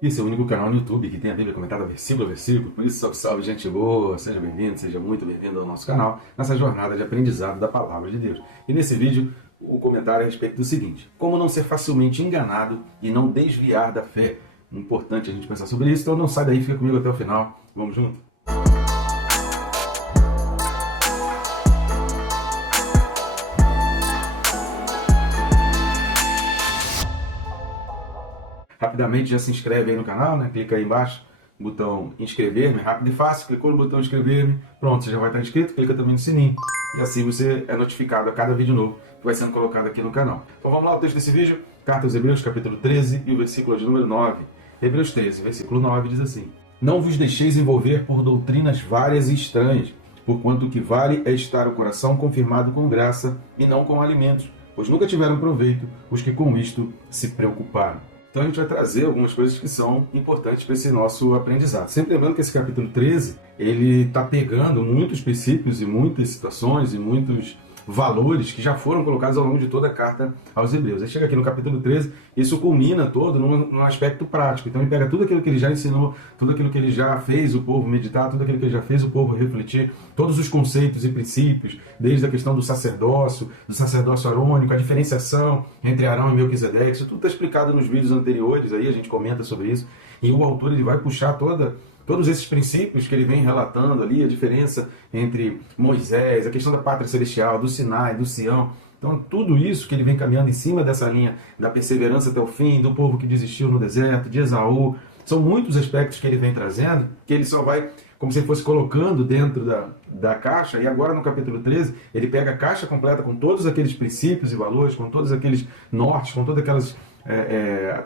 Esse é o único canal no YouTube que tem a Bíblia comentada versículo a versículo. Por isso, salve, salve, gente boa, seja bem-vindo, seja muito bem-vindo ao nosso canal, nessa jornada de aprendizado da Palavra de Deus. E nesse vídeo, o comentário é a respeito do seguinte: como não ser facilmente enganado e não desviar da fé. Importante a gente pensar sobre isso, então não sai daí, fica comigo até o final. Vamos junto? Rapidamente já se inscreve aí no canal, né? Clica aí embaixo, botão inscrever-me, rápido e fácil, clicou no botão inscrever-me, pronto, você já vai estar inscrito, clica também no sininho, e assim você é notificado a cada vídeo novo que vai sendo colocado aqui no canal. Então vamos lá, o texto desse vídeo, Carta aos Hebreus, capítulo 13, e o versículo de número 9. Hebreus 13, versículo 9 diz assim: Não vos deixeis envolver por doutrinas várias e estranhas, porquanto o que vale é estar o coração confirmado com graça e não com alimentos, pois nunca tiveram proveito os que com isto se preocuparam. Então a gente vai trazer algumas coisas que são importantes para esse nosso aprendizado. Sempre lembrando que esse capítulo 13, ele está pegando muitos princípios e muitas situações e muitos valores que já foram colocados ao longo de toda a carta aos Hebreus. Aí chega aqui no capítulo 13, isso culmina todo num aspecto prático. Então ele pega tudo aquilo que ele já ensinou, tudo aquilo que ele já fez o povo meditar, tudo aquilo que ele já fez o povo refletir, todos os conceitos e princípios, desde a questão do sacerdócio arônico, a diferenciação entre Arão e Melquisedeque, isso tudo está explicado nos vídeos anteriores, aí a gente comenta sobre isso, e o autor ele vai puxar todos esses princípios que ele vem relatando ali, a diferença entre Moisés, a questão da pátria celestial, do Sinai, do Sião. Então, tudo isso que ele vem caminhando em cima dessa linha da perseverança até o fim, do povo que desistiu no deserto, de Esaú, são muitos aspectos que ele vem trazendo, que ele só vai, como se ele fosse colocando dentro da caixa, e agora no capítulo 13, ele pega a caixa completa com todos aqueles princípios e valores, com todos aqueles nortes, com todas aquelas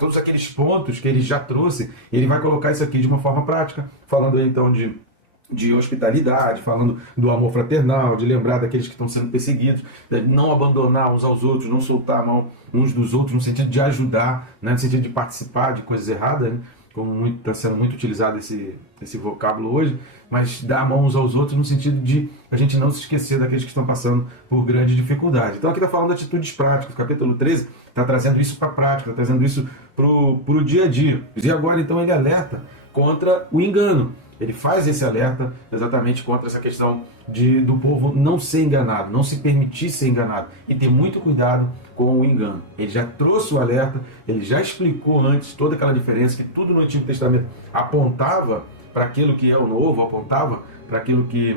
todos aqueles pontos que ele já trouxe, ele vai colocar isso aqui de uma forma prática, falando aí, então de hospitalidade, falando do amor fraternal, de lembrar daqueles que estão sendo perseguidos, de não abandonar uns aos outros, não soltar a mão uns dos outros, no sentido de ajudar, né, no sentido de participar de coisas erradas, né, como está sendo muito utilizado esse vocábulo hoje, mas dar a mão uns aos outros no sentido de a gente não se esquecer daqueles que estão passando por grande dificuldade. Então aqui está falando de atitudes práticas, o capítulo 13 está trazendo isso para a prática, está trazendo isso para o dia a dia. E agora então ele alerta contra o engano. Ele faz esse alerta exatamente contra essa questão do povo não ser enganado, não se permitir ser enganado e ter muito cuidado com o engano. Ele já trouxe o alerta, ele já explicou antes toda aquela diferença, que tudo no Antigo Testamento apontava para aquilo que é o novo, apontava para aquilo que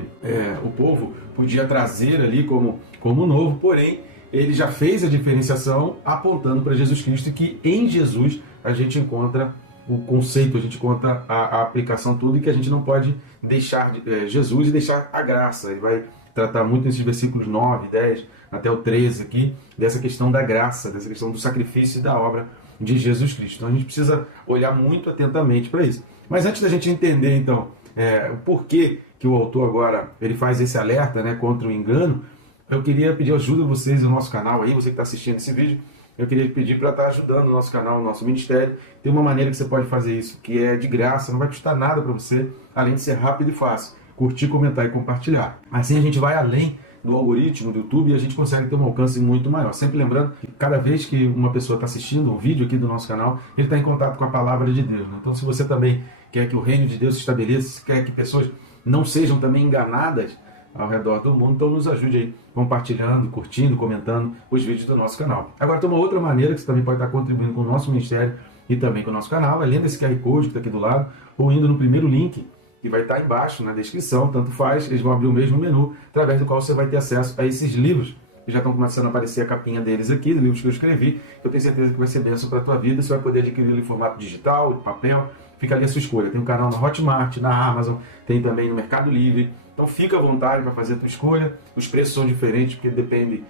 o povo podia trazer ali como novo, porém ele já fez a diferenciação apontando para Jesus Cristo, e que em Jesus a gente encontra o conceito, a gente encontra a aplicação, tudo, e que a gente não pode deixar Jesus e deixar a graça. Ele vai tratar muito nesses versículos 9, 10, até o 13 aqui, dessa questão da graça, dessa questão do sacrifício e da obra de Jesus Cristo. Então a gente precisa olhar muito atentamente para isso. Mas antes da gente entender, então, o porquê que o autor agora ele faz esse alerta, né, contra o engano, eu queria pedir ajuda a vocês no nosso canal aí, você que está assistindo esse vídeo, eu queria pedir para estar ajudando o nosso canal, o nosso ministério. Tem uma maneira que você pode fazer isso, que é de graça, não vai custar nada para você, além de ser rápido e fácil. Curtir, comentar e compartilhar. Assim a gente vai além do algoritmo do YouTube e a gente consegue ter um alcance muito maior. Sempre lembrando que cada vez que uma pessoa está assistindo um vídeo aqui do nosso canal, ele está em contato com a palavra de Deus, né? Então se você também quer que o reino de Deus se estabeleça, quer que pessoas não sejam também enganadas ao redor do mundo, então nos ajude aí compartilhando, curtindo, comentando os vídeos do nosso canal. Agora tem uma outra maneira que você também pode estar contribuindo com o nosso ministério e também com o nosso canal, além desse QR Code que está aqui do lado, ou indo no primeiro link que vai estar embaixo na descrição, tanto faz, eles vão abrir o mesmo menu, através do qual você vai ter acesso a esses livros, que já estão começando a aparecer a capinha deles aqui, livros que eu escrevi, eu tenho certeza que vai ser bênção para a tua vida, você vai poder adquirir em formato digital, de papel, fica ali a sua escolha. Tem um canal na Hotmart, na Amazon, tem também no Mercado Livre. Então fica à vontade para fazer a tua escolha. Os preços são diferentes porque depende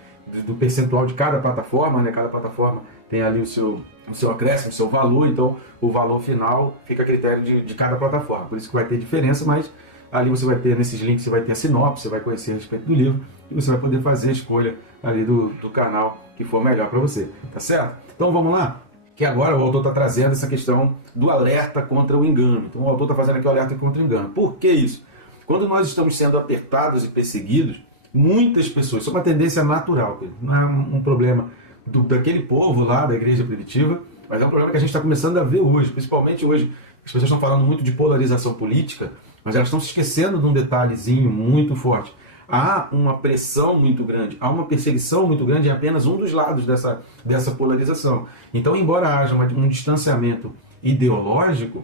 do percentual de cada plataforma, né? Cada plataforma tem ali o seu acréscimo, o seu valor, então o valor final fica a critério de cada plataforma. Por isso que vai ter diferença, mas ali você vai ter, nesses links, você vai ter a sinopse, você vai conhecer a respeito do livro e você vai poder fazer a escolha ali do canal que for melhor para você, tá certo? Então vamos lá? Que agora o autor está trazendo essa questão do alerta contra o engano. Então o autor está fazendo aqui o alerta contra o engano. Por que isso? Quando nós estamos sendo apertados e perseguidos, muitas pessoas, isso é uma tendência natural, não é um problema daquele povo lá da igreja primitiva, mas é um problema que a gente está começando a ver hoje, principalmente hoje. As pessoas estão falando muito de polarização política, mas elas estão se esquecendo de um detalhezinho muito forte. Há uma pressão muito grande, há uma perseguição muito grande em apenas um dos lados dessa polarização. Então, embora haja um distanciamento ideológico,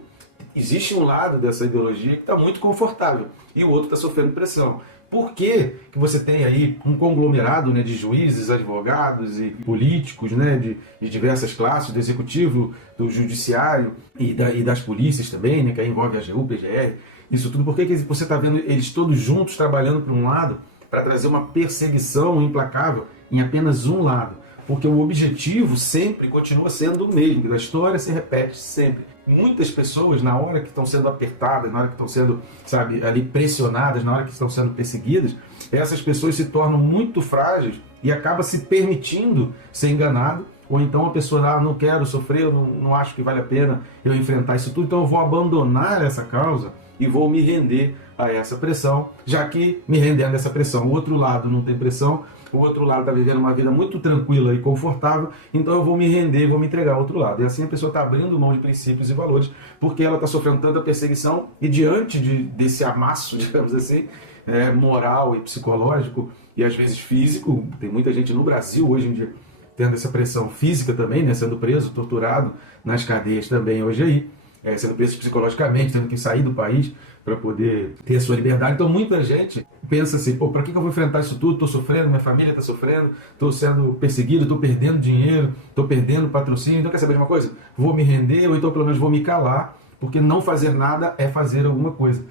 existe um lado dessa ideologia que está muito confortável e o outro está sofrendo pressão. Por que você tem aí um conglomerado, né, de juízes, advogados e políticos, né, de diversas classes, do executivo, do judiciário e das polícias também, né, que aí envolve a AGU, PGR, isso tudo? Por que você está vendo eles todos juntos trabalhando para um lado para trazer uma perseguição implacável em apenas um lado? Porque o objetivo sempre continua sendo o mesmo, a história se repete sempre. Muitas pessoas, na hora que estão sendo apertadas, na hora que estão sendo, sabe, ali pressionadas, na hora que estão sendo perseguidas, essas pessoas se tornam muito frágeis e acaba se permitindo ser enganado, ou então a pessoa, não quero sofrer, eu não acho que vale a pena eu enfrentar isso tudo, então eu vou abandonar essa causa e vou me render a essa pressão, já que me rendendo a essa pressão, o outro lado não tem pressão, o outro lado está vivendo uma vida muito tranquila e confortável, então eu vou me render, vou me entregar ao outro lado. E assim a pessoa está abrindo mão de princípios e valores, porque ela está sofrendo tanta perseguição e diante desse amasso, digamos assim, moral e psicológico e às vezes físico, tem muita gente no Brasil hoje em dia tendo essa pressão física também, né, sendo preso, torturado nas cadeias também hoje aí, sendo preso psicologicamente, tendo que sair do país para poder ter a sua liberdade. Então muita gente pensa assim, para que eu vou enfrentar isso tudo? Estou sofrendo, minha família está sofrendo, estou sendo perseguido, estou perdendo dinheiro, estou perdendo patrocínio, então quer saber de uma coisa? Vou me render, ou então pelo menos vou me calar, porque não fazer nada é fazer alguma coisa.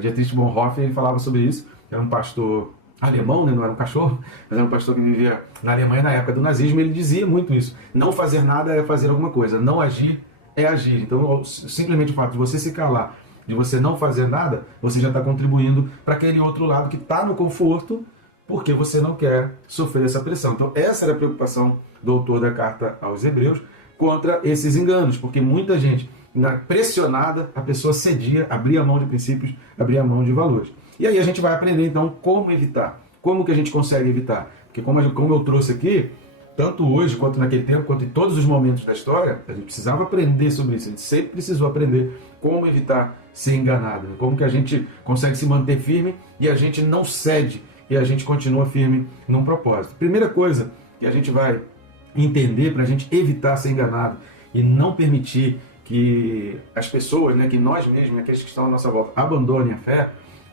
Dietrich Bonhoeffer, ele falava sobre isso, era um pastor alemão, né? Não era um cachorro, mas era um pastor que vivia na Alemanha na época do nazismo, ele dizia muito isso, não fazer nada é fazer alguma coisa, não agir é agir. Então, simplesmente o fato de você se calar, de você não fazer nada, você já está contribuindo para aquele outro lado que está no conforto, porque você não quer sofrer essa pressão. Então, essa era a preocupação do autor da carta aos Hebreus contra esses enganos, porque muita gente, pressionada, a pessoa cedia, abria mão de princípios, abria mão de valores. E aí a gente vai aprender, então, como evitar. Como que a gente consegue evitar? Porque como eu trouxe aqui, tanto hoje, quanto naquele tempo, quanto em todos os momentos da história, a gente precisava aprender sobre isso. A gente sempre precisou aprender como evitar ser enganado. Como que a gente consegue se manter firme e a gente não cede e a gente continua firme num propósito. Primeira coisa que a gente vai entender para a gente evitar ser enganado e não permitir que as pessoas, né, que nós mesmos, aqueles que estão à nossa volta, abandonem a fé,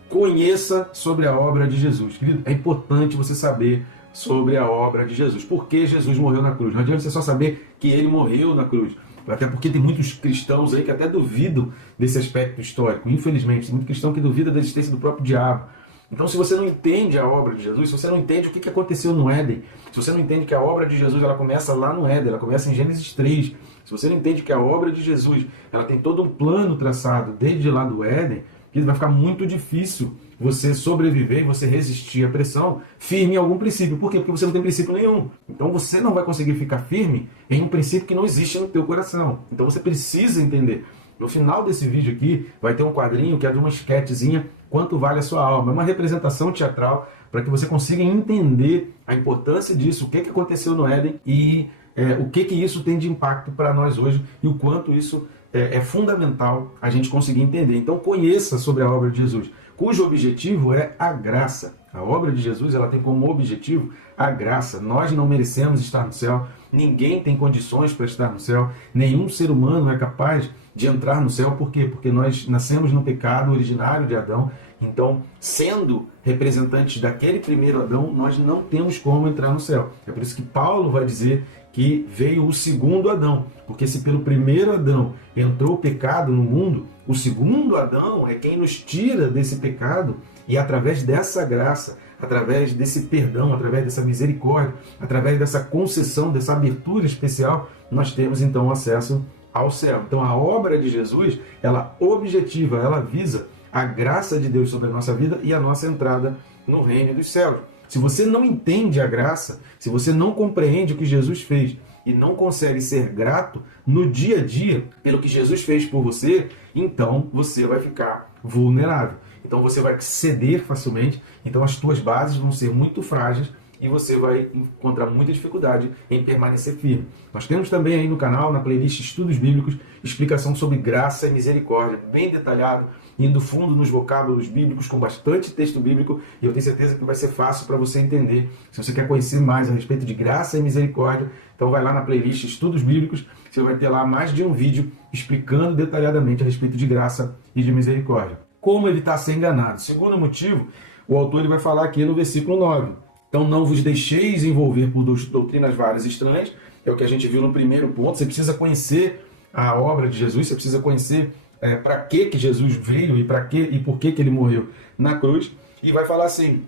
conheça sobre a obra de Jesus. Querido, é importante você saber sobre a obra de Jesus. Por que Jesus morreu na cruz? Não adianta você só saber que ele morreu na cruz. Até porque tem muitos cristãos aí que até duvidam desse aspecto histórico. Infelizmente, tem muito cristão que duvida da existência do próprio diabo. Então, se você não entende a obra de Jesus, se você não entende o que aconteceu no Éden, se você não entende que a obra de Jesus ela começa lá no Éden, ela começa em Gênesis 3, se você não entende que a obra de Jesus ela tem todo um plano traçado desde lá do Éden, que vai ficar muito difícil você sobreviver e você resistir à pressão firme em algum princípio. Por quê? Porque você não tem princípio nenhum. Então você não vai conseguir ficar firme em um princípio que não existe no teu coração. Então você precisa entender. No final desse vídeo aqui vai ter um quadrinho que é de uma esquetezinha, Quanto Vale a Sua Alma. É uma representação teatral para que você consiga entender a importância disso, o que aconteceu no Éden e o que isso tem de impacto para nós hoje e o quanto isso é fundamental a gente conseguir entender. Então conheça sobre a obra de Jesus, cujo objetivo é a graça. A obra de Jesus ela tem como objetivo a graça. Nós não merecemos estar no céu, ninguém tem condições para estar no céu, nenhum ser humano é capaz de entrar no céu. Por quê? Porque nós nascemos no pecado originário de Adão. Então, sendo representantes daquele primeiro Adão, nós não temos como entrar no céu. É por isso que Paulo vai dizer que veio o segundo Adão. Porque se pelo primeiro Adão entrou o pecado no mundo, o segundo Adão é quem nos tira desse pecado e através dessa graça, através desse perdão, através dessa misericórdia, através dessa concessão, dessa abertura especial, nós temos então acesso ao céu. Então a obra de Jesus, ela objetiva, ela visa a graça de Deus sobre a nossa vida e a nossa entrada no reino dos céus. Se você não entende a graça, se você não compreende o que Jesus fez e não consegue ser grato no dia a dia pelo que Jesus fez por você, então você vai ficar vulnerável. Então você vai ceder facilmente, então as tuas bases vão ser muito frágeis e você vai encontrar muita dificuldade em permanecer firme. Nós temos também aí no canal, na playlist Estudos Bíblicos, explicação sobre graça e misericórdia, bem detalhado, indo fundo nos vocábulos bíblicos, com bastante texto bíblico, e eu tenho certeza que vai ser fácil para você entender. Se você quer conhecer mais a respeito de graça e misericórdia, então vai lá na playlist Estudos Bíblicos, você vai ter lá mais de um vídeo explicando detalhadamente a respeito de graça e de misericórdia. Como evitar ser enganado? Segundo motivo, o autor ele vai falar aqui no versículo 9. Então não vos deixeis envolver por doutrinas várias e estranhas, é o que a gente viu no primeiro ponto. Você precisa conhecer a obra de Jesus, você precisa conhecer para que Jesus veio e para que e por que ele morreu na cruz. E vai falar assim,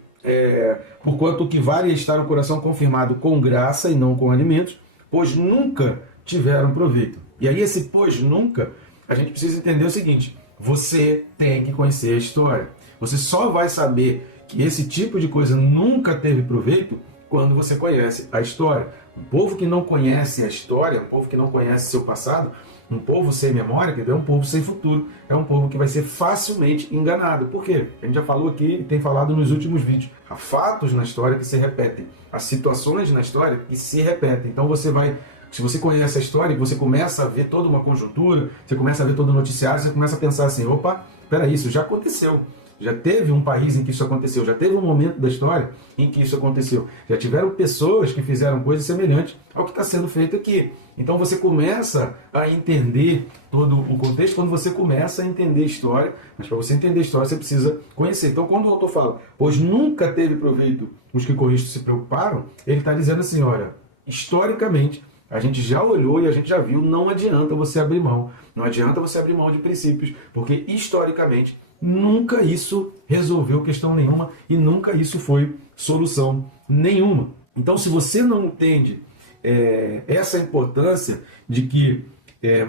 porquanto o que vale é estar o coração confirmado com graça e não com alimentos, pois nunca tiveram proveito. E aí esse pois nunca, a gente precisa entender o seguinte, você tem que conhecer a história. Você só vai saber que esse tipo de coisa nunca teve proveito quando você conhece a história. Um povo que não conhece a história, um povo que não conhece seu passado, um povo sem memória, é um povo sem futuro, é um povo que vai ser facilmente enganado. Por quê? A gente já falou aqui e tem falado nos últimos vídeos. Há fatos na história que se repetem, há situações na história que se repetem. Então você vai, se você conhece a história e você começa a ver toda uma conjuntura, você começa a ver todo o noticiário, você começa a pensar assim, opa, peraí, isso já aconteceu. Já teve um país em que isso aconteceu, já teve um momento da história em que isso aconteceu. Já tiveram pessoas que fizeram coisas semelhantes ao que está sendo feito aqui. Então você começa a entender todo o contexto quando você começa a entender a história, mas para você entender a história você precisa conhecer. Então quando o autor fala, pois nunca teve proveito os que com isto se preocuparam, ele está dizendo assim, olha, historicamente, a gente já olhou e a gente já viu, não adianta você abrir mão. Não adianta você abrir mão de princípios, porque historicamente nunca isso resolveu questão nenhuma e nunca isso foi solução nenhuma. Então, se você não entende essa importância de que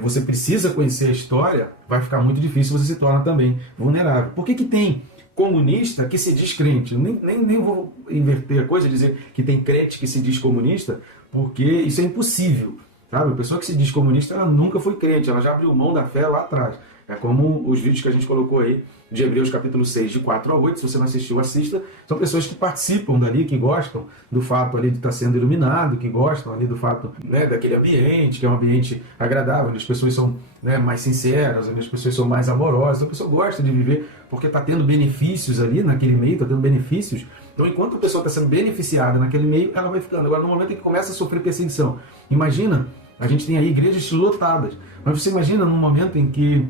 você precisa conhecer a história, vai ficar muito difícil, você se torna também vulnerável. Por que tem comunista que se diz crente? Nem vou inverter a coisa, dizer que tem crente que se diz comunista, porque isso é impossível. Sabe? A pessoa que se diz comunista, ela nunca foi crente, ela já abriu mão da fé lá atrás. É como os vídeos que a gente colocou aí de Hebreus capítulo 6, de 4 a 8, se você não assistiu, assista. São pessoas que participam dali, que gostam do fato ali de estar sendo iluminado, que gostam ali do fato, né, daquele ambiente, que é um ambiente agradável, onde as pessoas são, né, mais sinceras, onde as pessoas são mais amorosas, a pessoa gosta de viver porque está tendo benefícios ali naquele meio, está tendo benefícios. Então, enquanto a pessoa está sendo beneficiada naquele meio, ela vai ficando. Agora, no momento em que começa a sofrer perseguição, imagina, a gente tem aí igrejas lotadas, mas você imagina num momento em que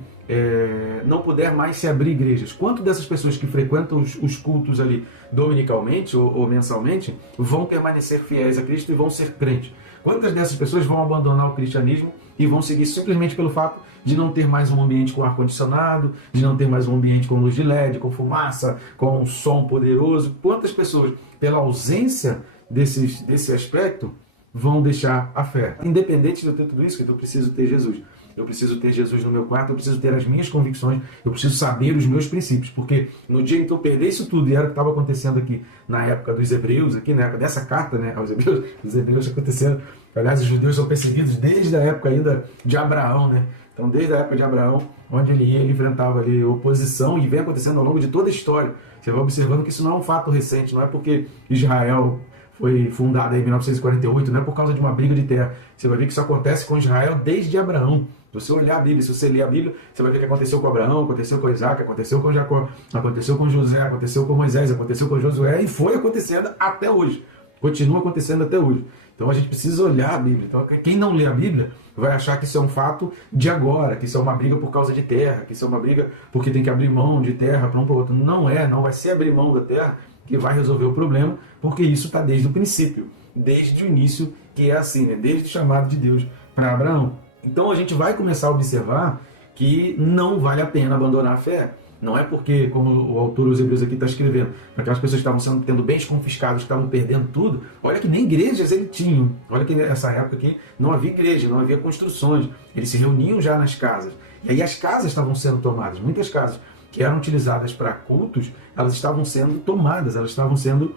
não puder mais se abrir igrejas. Quanto dessas pessoas que frequentam os cultos ali dominicalmente ou mensalmente vão permanecer fiéis a Cristo e vão ser crentes? Quantas dessas pessoas vão abandonar o cristianismo e vão seguir simplesmente pelo fato de não ter mais um ambiente com ar-condicionado, de não ter mais um ambiente com luz de LED, com fumaça, com um som poderoso? Quantas pessoas, pela ausência desse aspecto, vão deixar a fé? Independente de eu ter tudo isso, eu preciso ter Jesus. Eu preciso ter Jesus no meu quarto, eu preciso ter as minhas convicções, eu preciso saber os meus princípios, porque no dia em que eu perder isso tudo, e era o que estava acontecendo aqui na época dos hebreus, aqui na época dessa carta, né, aos hebreus, os hebreus acontecendo, aliás, os judeus são perseguidos desde a época ainda de Abraão, né? Então, desde a época de Abraão, onde ele ia, ele enfrentava ali oposição, e vem acontecendo ao longo de toda a história. Você vai observando que isso não é um fato recente, não é porque Israel foi fundada em 1948, não é por causa de uma briga de terra. Você vai ver que isso acontece com Israel desde Abraão. Se você olhar a Bíblia, se você ler a Bíblia, você vai ver que aconteceu com Abraão, aconteceu com Isaac, aconteceu com Jacó, aconteceu com José, aconteceu com Moisés, aconteceu com Josué e foi acontecendo até hoje. Continua acontecendo até hoje. Então a gente precisa olhar a Bíblia. Então quem não lê a Bíblia vai achar que isso é um fato de agora, que isso é uma briga por causa de terra, que isso é uma briga porque tem que abrir mão de terra para um para o outro. Não vai ser abrir mão da terra que vai resolver o problema, porque isso está desde o princípio, desde o início, que é assim, né? Desde o chamado de Deus para Abraão. Então a gente vai começar a observar que não vale a pena abandonar a fé. Não é porque, como o autor dos Hebreus aqui está escrevendo, aquelas pessoas que estavam tendo bens confiscados, que estavam perdendo tudo, olha que nem igrejas ele tinha. Olha que nessa época aqui não havia igreja, não havia construções. Eles se reuniam já nas casas. E aí as casas estavam sendo tomadas, muitas casas que eram utilizadas para cultos, elas estavam sendo tomadas, elas estavam sendo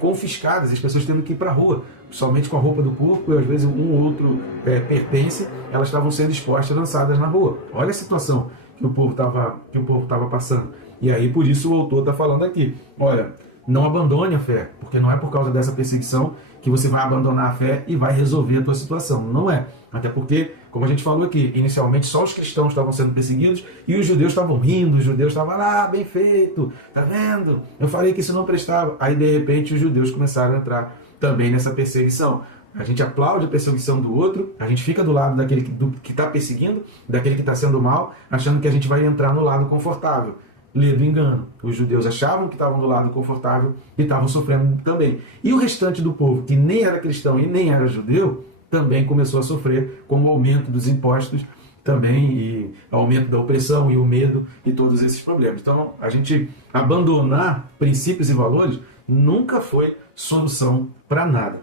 confiscadas, as pessoas tendo que ir para a rua, somente com a roupa do corpo, e às vezes um ou outro pertence, elas estavam sendo expostas, lançadas na rua. Olha a situação que o povo estava passando. E aí, por isso, o autor está falando aqui, olha, não abandone a fé, porque não é por causa dessa perseguição que você vai abandonar a fé e vai resolver a tua situação. Não é. Até porque, como a gente falou aqui, inicialmente só os cristãos estavam sendo perseguidos e os judeus estavam rindo, os judeus estavam lá, bem feito, tá vendo? Eu falei que isso não prestava. Aí, de repente, os judeus começaram a entrar também nessa perseguição. A gente aplaude a perseguição do outro, a gente fica do lado daquele que está perseguindo, daquele que está sendo mal, achando que a gente vai entrar no lado confortável. Lê do engano. Os judeus achavam que estavam do lado confortável e estavam sofrendo também. E o restante do povo, que nem era cristão e nem era judeu, também começou a sofrer com o aumento dos impostos também, e aumento da opressão e o medo e todos esses problemas. Então, a gente abandonar princípios e valores nunca foi solução para nada.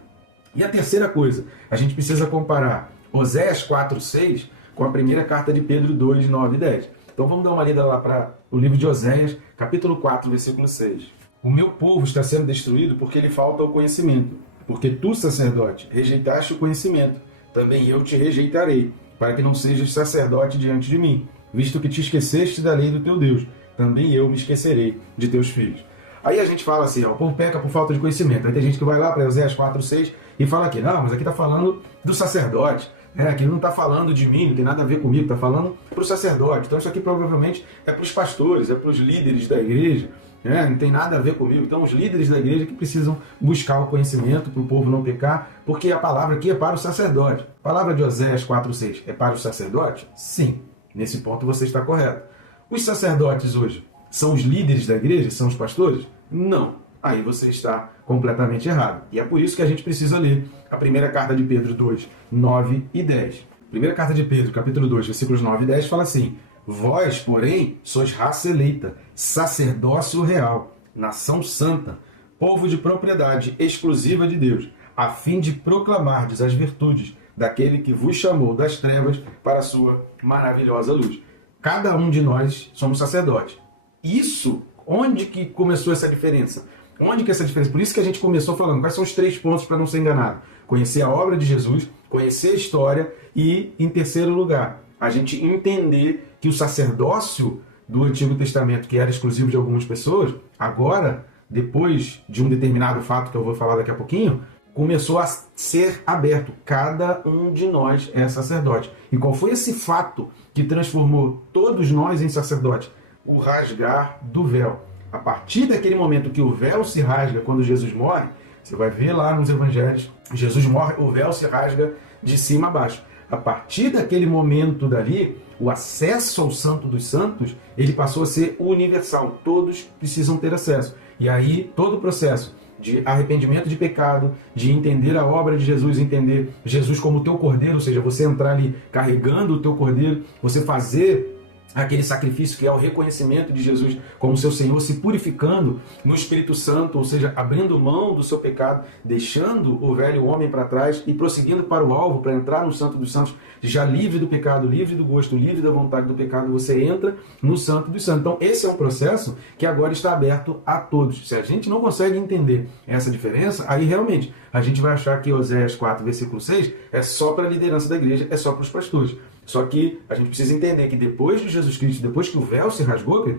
E a terceira coisa, a gente precisa comparar Oséias 4:6 com a primeira carta de Pedro 2:9 e 10. Então vamos dar uma lida lá para o livro de Oséias, capítulo 4, versículo 6. O meu povo está sendo destruído porque lhe falta o conhecimento. Porque tu, sacerdote, rejeitaste o conhecimento, também eu te rejeitarei, para que não sejas sacerdote diante de mim, visto que te esqueceste da lei do teu Deus, também eu me esquecerei de teus filhos. Aí a gente fala assim, ó, o povo peca por falta de conhecimento. Aí tem gente que vai lá para Oséias 4:6 e fala aqui, não, mas aqui está falando do sacerdote. Aqui não está falando de mim, não tem nada a ver comigo, está falando para o sacerdote. Então isso aqui provavelmente é para os pastores, é para os líderes da igreja, não tem nada a ver comigo. Então os líderes da igreja que precisam buscar o conhecimento para o povo não pecar, porque a palavra aqui é para o sacerdote. A palavra de Oséias 4:6 é para o sacerdote? Sim, nesse ponto você está correto. Os sacerdotes hoje são os líderes da igreja? São os pastores? Não. Aí você está completamente errado. E é por isso que a gente precisa ler a primeira carta de Pedro 2:9 e 10. Primeira carta de Pedro, capítulo 2, versículos 9 e 10, fala assim: vós, porém, sois raça eleita, sacerdócio real, nação santa, povo de propriedade exclusiva de Deus, a fim de proclamardes as virtudes daquele que vos chamou das trevas para a sua maravilhosa luz. Cada um de nós somos sacerdotes. Isso, onde que começou essa diferença? Onde que essa diferença? Por isso que a gente começou falando, quais são os 3 pontos para não ser enganado? Conhecer a obra de Jesus, conhecer a história e, em terceiro lugar, a gente entender que o sacerdócio do Antigo Testamento, que era exclusivo de algumas pessoas, agora, depois de um determinado fato que eu vou falar daqui a pouquinho, começou a ser aberto. Cada um de nós é sacerdote. E qual foi esse fato que transformou todos nós em sacerdotes? O rasgar do véu. A partir daquele momento que o véu se rasga quando Jesus morre, você vai ver lá nos evangelhos, Jesus morre, o véu se rasga de cima a baixo. A partir daquele momento dali, o acesso ao Santo dos Santos, ele passou a ser universal. Todos precisam ter acesso. E aí, todo o processo de arrependimento de pecado, de entender a obra de Jesus, entender Jesus como o teu cordeiro, ou seja, você entrar ali carregando o teu cordeiro, você fazer aquele sacrifício que é o reconhecimento de Jesus como seu Senhor, se purificando no Espírito Santo, ou seja, abrindo mão do seu pecado, deixando o velho homem para trás e prosseguindo para o alvo, para entrar no Santo dos Santos, já livre do pecado, livre do gosto, livre da vontade do pecado, você entra no Santo dos Santos. Então esse é um processo que agora está aberto a todos. Se a gente não consegue entender essa diferença, aí realmente a gente vai achar que Oséias 4, versículo 6 é só para a liderança da igreja, é só para os pastores. Só que a gente precisa entender que depois de Jesus Cristo, depois que o véu se rasgou,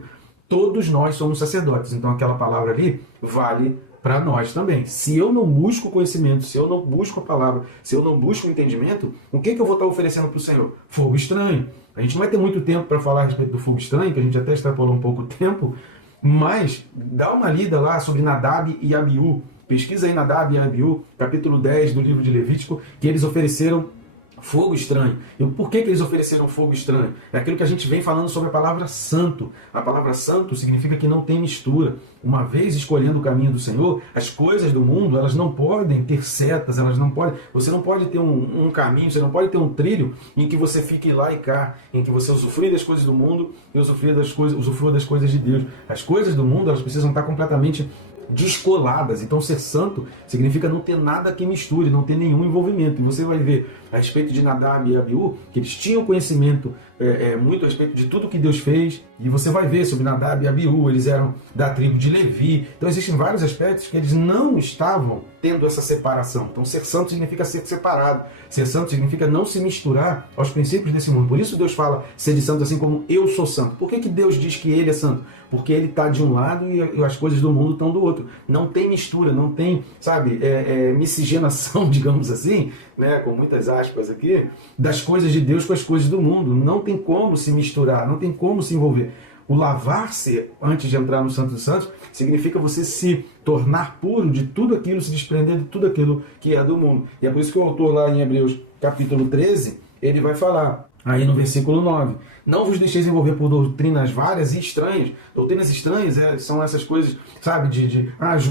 todos nós somos sacerdotes. Então aquela palavra ali vale para nós também. Se eu não busco conhecimento, se eu não busco a palavra, se eu não busco o entendimento, o que eu vou estar oferecendo para o Senhor? Fogo estranho. A gente não vai ter muito tempo para falar a respeito do fogo estranho, que a gente até extrapolou um pouco o tempo, mas dá uma lida lá sobre Nadab e Abiú. Pesquisa aí Nadab e Abiú, capítulo 10 do livro de Levítico, que eles ofereceram fogo estranho. E por que eles ofereceram fogo estranho? É aquilo que a gente vem falando sobre a palavra santo. A palavra santo significa que não tem mistura. Uma vez escolhendo o caminho do Senhor, as coisas do mundo, elas não podem ter setas, elas não podem, você não pode ter um caminho, você não pode ter um trilho em que você fique lá e cá, em que você usufrui das coisas do mundo e usufrua das coisas de Deus. As coisas do mundo, elas precisam estar completamente descoladas. Então ser santo significa não ter nada que misture, não ter nenhum envolvimento. E você vai ver a respeito de Nadab e Abiú, que eles tinham conhecimento muito a respeito de tudo que Deus fez, e você vai ver sobre Nadab e Abiú, eles eram da tribo de Levi. Então existem vários aspectos que eles não estavam tendo essa separação. Então ser santo significa ser separado, ser santo significa não se misturar aos princípios desse mundo. Por isso Deus fala, sede santo assim como eu sou santo. Por que Deus diz que ele é santo? Porque ele está de um lado e as coisas do mundo estão do outro. Não tem mistura, não tem, sabe, miscigenação, digamos assim, né, com muitas aspas aqui, das coisas de Deus com as coisas do mundo. Não tem como se misturar, não tem como se envolver. O lavar-se antes de entrar no Santo dos Santos significa você se tornar puro de tudo aquilo, se desprender de tudo aquilo que é do mundo. E é por isso que o autor lá em Hebreus capítulo 13, ele vai falar aí no versículo 9, não vos deixeis envolver por doutrinas várias e estranhas. Doutrinas estranhas são essas coisas, sabe,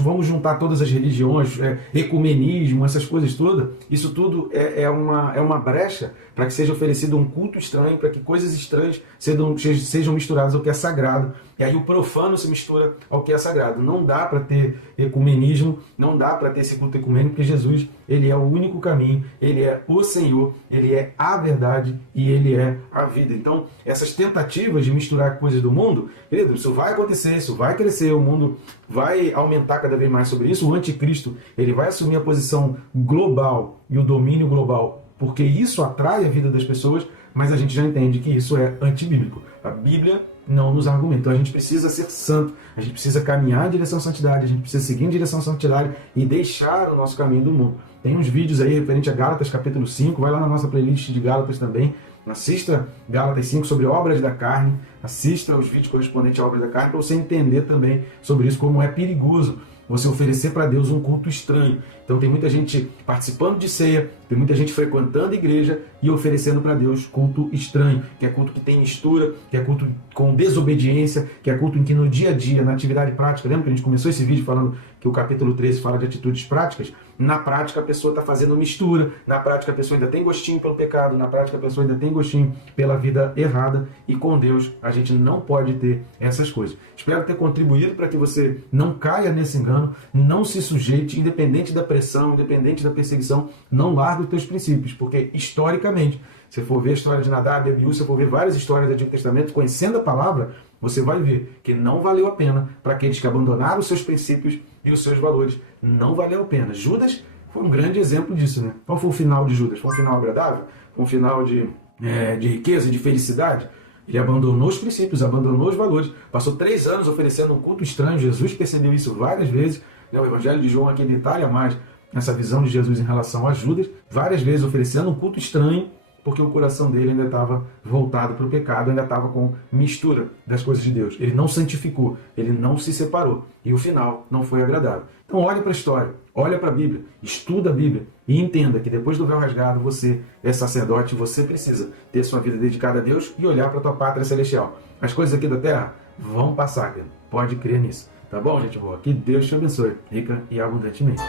vamos juntar todas as religiões, ecumenismo, essas coisas todas. Isso tudo é uma brecha para que seja oferecido um culto estranho, para que coisas estranhas sejam misturadas ao que é sagrado. E aí o profano se mistura ao que é sagrado. Não dá para ter ecumenismo, não dá para ter esse culto ecumênico, porque Jesus, ele é o único caminho, ele é o Senhor, ele é a verdade e ele é a vida. Então, essas tentativas de misturar coisas do mundo, Pedro, isso vai acontecer, isso vai crescer, o mundo vai aumentar cada vez mais sobre isso. O anticristo, ele vai assumir a posição global e o domínio global, porque isso atrai a vida das pessoas, mas a gente já entende que isso é antibíblico. A Bíblia não nos argumenta. Então a gente precisa ser santo, a gente precisa caminhar em direção à santidade, a gente precisa seguir em direção à santidade e deixar o nosso caminho do mundo. Tem uns vídeos aí referente a Gálatas capítulo 5, vai lá na nossa playlist de Gálatas também, assista Gálatas 5 sobre obras da carne, assista os vídeos correspondentes a obras da carne para você entender também sobre isso, como é perigoso você oferecer para Deus um culto estranho. Então tem muita gente participando de ceia, tem muita gente frequentando a igreja e oferecendo para Deus culto estranho, que é culto que tem mistura, que é culto com desobediência, que é culto em que no dia a dia, na atividade prática, lembra que a gente começou esse vídeo falando que o capítulo 13 fala de atitudes práticas? Na prática a pessoa está fazendo mistura, na prática a pessoa ainda tem gostinho pelo pecado, na prática a pessoa ainda tem gostinho pela vida errada, e com Deus a gente não pode ter essas coisas. Espero ter contribuído para que você não caia nesse engano, não se sujeite, independente da pressão, independente da perseguição, não largue os teus princípios, porque historicamente, se for ver a história de Nadab e Abiú, se for ver várias histórias do Antigo Testamento, conhecendo a palavra, você vai ver que não valeu a pena para aqueles que abandonaram os seus princípios e os seus valores. Não valeu a pena. Judas foi um grande exemplo disso, né? Qual foi o final de Judas? Foi um final agradável? Foi um final de riqueza, de felicidade? Ele abandonou os princípios, abandonou os valores. Passou 3 anos oferecendo um culto estranho. Jesus percebeu isso várias vezes. O Evangelho de João aqui detalha mais essa visão de Jesus em relação a Judas. Várias vezes oferecendo um culto estranho, porque o coração dele ainda estava voltado para o pecado, ainda estava com mistura das coisas de Deus. Ele não santificou, ele não se separou. E o final não foi agradável. Então olhe para a história, olhe para a Bíblia, estuda a Bíblia e entenda que depois do véu rasgado você é sacerdote, você precisa ter sua vida dedicada a Deus e olhar para a tua pátria celestial. As coisas aqui da terra vão passar, pode crer nisso. Tá bom, gente boa? Que Deus te abençoe, rica e abundantemente.